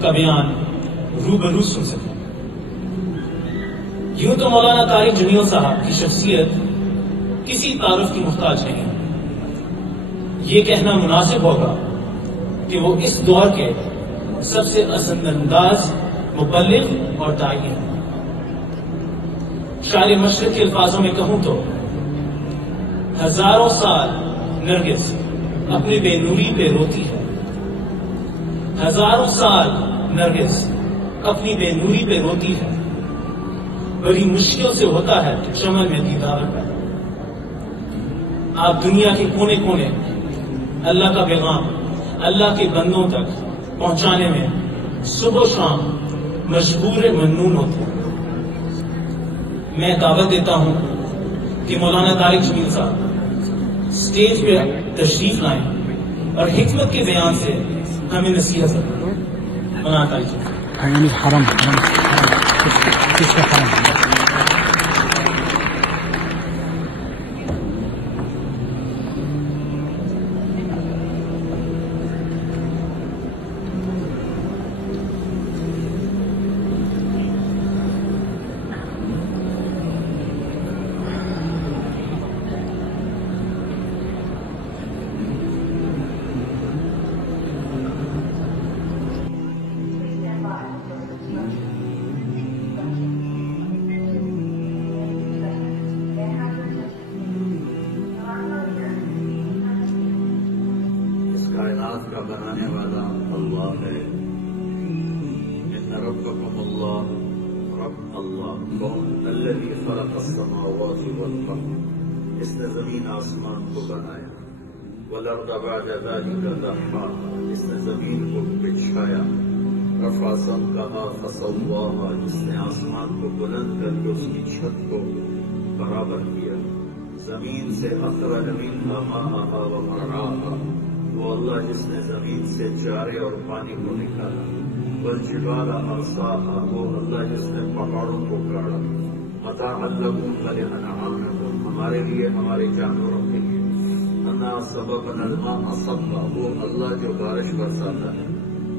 کا بیان روبرو سن سکیں۔ یوں تو مولانا طارق جمیل صاحب کی شخصیت کسی تعارف کی محتاج نہیں ہے۔ یہ کہنا مناسب ہوگا کہ وہ اس دور کے سب سے اثر انداز مبلغ اور داعی ہیں۔ شاعر مشرق کے الفاظوں میں کہوں تو ہزاروں سال نرگس اپنی بے نوری پہ روتی ہے، ہزاروں سال نرگس اپنی بے نوری پہ روتی ہے، بڑی مشکل سے ہوتا ہے چمن میں دیدار کا۔ آپ دنیا کے کونے کونے اللہ کا پیغام اللہ کے بندوں تک پہنچانے میں صبح و شام مجبور ممنون ہوتے ہیں۔ میں دعوت دیتا ہوں کہ مولانا طارق جمیل صاحب اسٹیج پہ تشریف لائیں اور حکمت کے بیان سے ہمیں نصیحت کریں۔ مولانا طارق جمیل حرم کائنات کا بنانے والا اللہ ہے۔ ان ربکم اللہ رب اللہ کون الذی خلق السماوات والارض، اس نے زمین آسمان کو بنایا، والارض بعد ذلک دحاها، اس نے زمین کو بچھایا، رفع سمکہا فسواہا، جس نے آسمان کو بلند کر کے اس کی چھت کو برابر کیا، زمین سے اخرج منہا ماءہا ومرعاہا، وہ اللہ جس نے زمین سے چارے اور پانی کو نکالا، والجبال ارساہا، وہ اللہ جس نے پہاڑوں کو گاڑا، متاعا لکم ولانعامکم، ہمارے لیے ہمارے جانوروں کے لیے، انا سببنا الماء صبا، وہ اللہ جو بارش برساتا ہے،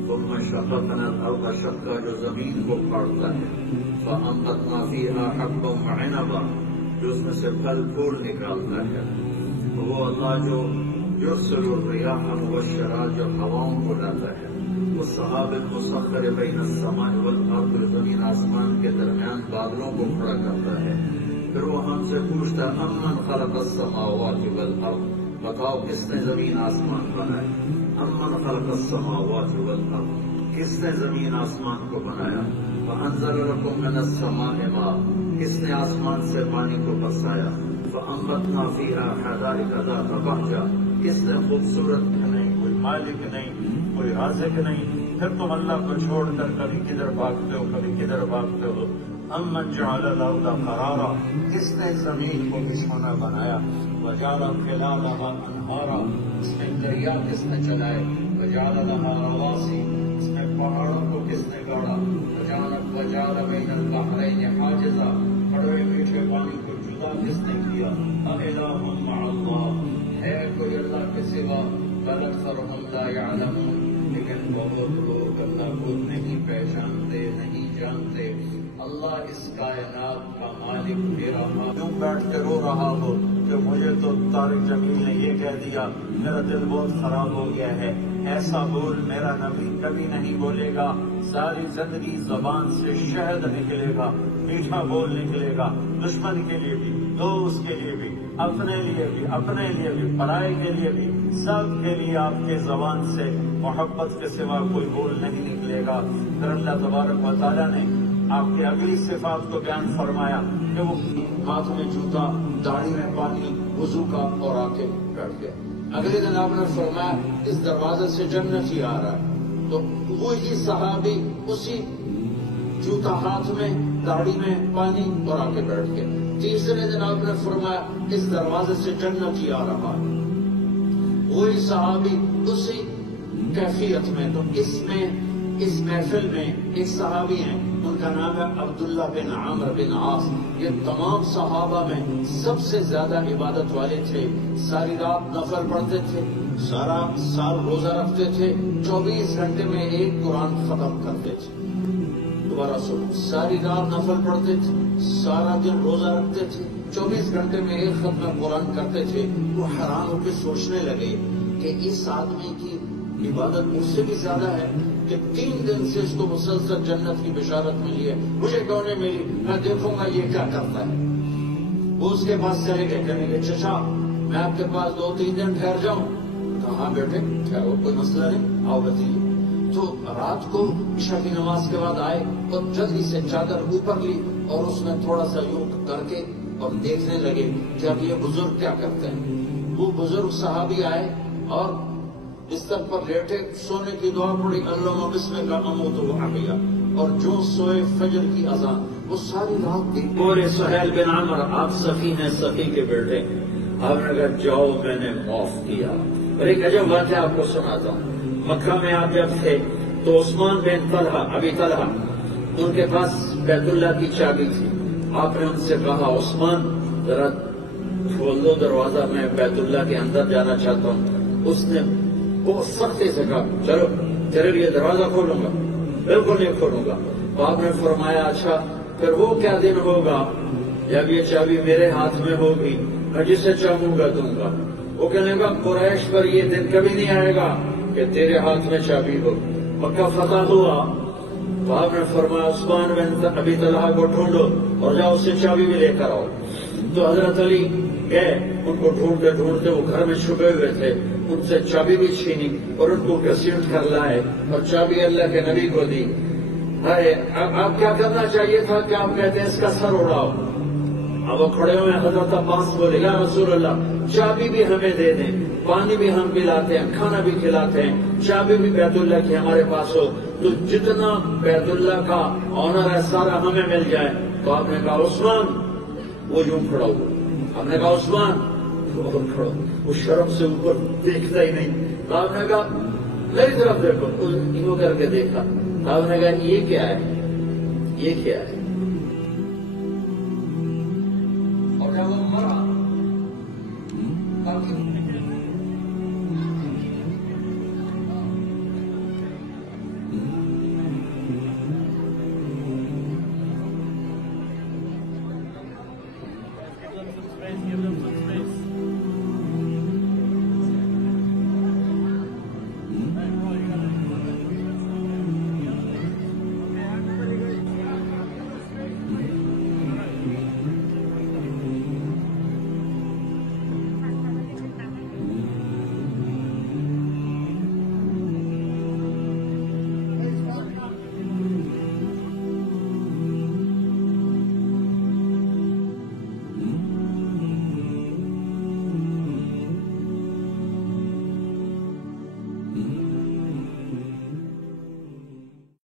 ثم شققنا الارض شقا، جو زمین کو پھاڑتا ہے، فانبتنا فیہا حبا وعنبا، جو اس میں سے پھل پھول نکالتا ہے، وہ اللہ جو یرسل الریاح مبشرات، جو ہواؤں کو لاتا ہے، والسحاب المسخر بین السماء والارض، زمین آسمان کے درمیان بادلوں کو کھڑا کرتا ہے۔ پھر وہ ہم سے پوچھتا ہے امن خلق السماوات والارض، بتاؤ کس نے زمین آسمان بنائے، امن خلق السماوات والارض، کس نے زمین آسمان کو بنایا، وانزل لکم من السماء ماء، کس نے آسمان سے پانی کو برسایا، فانبتنا فیہا حدائق ذات بہجہ، کس نے خوبصورت نہیں، کوئی مالک نہیں، کوئی رازق نہیں، پھر تم اللہ کو چھوڑ کر کبھی کدھر بھاگتے ہو کبھی کدھر بھاگتے ہو۔ امن جعل الارض قرارا، کس نے زمین کو بچھونا بنایا، وجعل خلالها انہارا، اس میں دریا کس نے چلائے، وجعل لها رواسی، اس میں پہاڑوں کو کس نے گاڑا، وجعل بین البحرین حاجزا، کڑوے میٹھے پانی کو جدا کس نے کیا، االہ مع اللہ، ہے کوئی اللہ کے سوا، بل اکثرهم لا يعلمون، لیکن بہت لوگ اللہ کو نہیں پہچانتے نہیں جانتے۔ اللہ اس کائنات کا مالک میرا کیوں بیٹھ کے رو رہا ہو کہ مجھے تو طارق جمیل نے یہ کہہ دیا، میرا دل بہت خراب ہو گیا ہے، ایسا بول میرا نبی کبھی نہیں بولے گا، ساری زندگی زبان سے شہد نکلے گا، میٹھا بول نکلے گا، دشمن کے لیے بھی دوست کے لیے بھی اپنے لیے بھی پرائے کے لیے بھی سب کے لیے آپ کے زبان سے محبت کے سوا کوئی بول نہیں نکلے گا۔ پھر اللہ تبارک و تعالیٰ نے آپ کی اگلی صفات کو بیان فرمایا کہ وہ ہاتھ میں جوتا، داڑھی میں پانی، وضو کا، اور آ کے بیٹھ گیا۔ اگلے دن آپ نے فرمایا اس دروازے سے جنت ہی آ رہا ہے، تو وہی صحابی اسی جوتا ہاتھ میں، داڑھی میں پانی، اور آ کے بیٹھ گیا۔ تیسرے دن آپ نے فرمایا اس دروازے سے جنت ہی آ رہا ہے، وہی صحابی اسی کیفیت میں۔ تو اس میں اس محفل میں ایک صحابی ہیں، ان کا نام ہے عبداللہ بن عمرو بن عاص. یہ تمام صحابہ میں سب سے زیادہ عبادت والے تھے. ساری رات نفل پڑھتے تھے، سارا سال روزہ رکھتے تھے، 24 گھنٹے میں ایک قرآن ختم کرتے تھے. دوبارہ سنو، ساری رات نفل پڑھتے تھے، سارا دن روزہ رکھتے تھے، 24 گھنٹے میں ایک ختم قرآن کرتے تھے. وہ حیران ہو کے سوچنے لگے کہ اس آدمی کی عبادت مجھ سے بھی زیادہ ہے کہ 3 دن سے اس کو مسلسل جنت کی بشارت ملی ہے، مجھے کیوں نہیں ملی؟ میں دیکھوں گا یہ کیا کرتا ہے. وہ اس کے پاس چلے گئے، کہنے لگے چچا میں آپ کے پاس 2-3 دن ٹھہر جاؤں؟ کہا بیٹے ٹھہرو، کوئی مسئلہ نہیں، آؤ بتائیے. تو رات کو عشاء کی نماز کے بعد آئے اور جلدی سے چادر اوپر لی اور اس میں تھوڑا سا یوں کر کے اور دیکھنے لگے کہ اب یہ بزرگ کیا کرتے ہیں. وہ بزرگ صحابی آئے اور بستر پر لیٹے، سونے کی دعا پڑی، اللہم بسمک اموت و احیا، اور جو سوئے فجر کی اذان. وہ ساری رات دیکھ. بولے سہیل بن عمر آپ سخی ہیں، سخی کے بیٹے. آپ نے کہا جاؤ میں نے معاف کیا. اور ایک عجب واقعہ آپ کو سناتا ہوں. مکہ میں آپ جب تھے تو عثمان بن طلحہ، ابی طلحہ، ان کے پاس بیت اللہ کی چابی تھی. آپ نے ان سے کہا عثمان ذرا کھول دو دروازہ، میں بیت اللہ کے اندر جانا چاہتا ہوں. اس نے بہت سختی سے کہا چلو تیرے لیے دروازہ کھولوں گا. بالکل نہیں کھولوں گا. تو آپ نے فرمایا اچھا پھر وہ کیا دن ہوگا جب یہ چابی میرے ہاتھ میں ہوگی، میں جسے چاہوں گا دوں گا. وہ کہنے لگا قریش پر یہ دن کبھی نہیں آئے گا کہ تیرے ہاتھ میں چابی ہو. مکہ فتح ہوا تو آپ نے فرمایا عثمان بن ابی طلحہ کو ڈھونڈو اور جاؤ اسے چابی بھی لے کر آؤ. تو حضرت علی گئے، ان کو ڈھونڈتے ڈھونڈتے وہ گھر میں چھپے ہوئے تھے، ان سے چابی بھی چھینی اور ان کو گھسیٹ کر لائے اور چابی اللہ کے نبی کو دی. اب کیا کرنا چاہیے تھا کہ آپ کہتے ہیں اس کا سر اڑاؤ. اب وہ کھڑے ہوئے حضرت عباس بولے یا رسول اللہ چابی بھی ہمیں دے دیں، پانی بھی ہم پلاتے ہیں، کھانا بھی کھلاتے ہیں، چابی بھی بیت اللہ کی ہمارے پاس ہو تو جتنا بیت اللہ کا آنر ہے سارا ہمیں مل جائے. تو آپ نے کہا عثمان، وہ یوں کھڑا ہوا. آپ نے کہا عثمان اور کھڑا، وہ شرم سے اوپر دیکھتا ہی نہیں. تو آپ نے کہا میری طرف دیکھو، یوں کر کے دیکھا. تو آپ نے کہا یہ کیا ہے، یہ کیا ہے. اور جب وہ مرا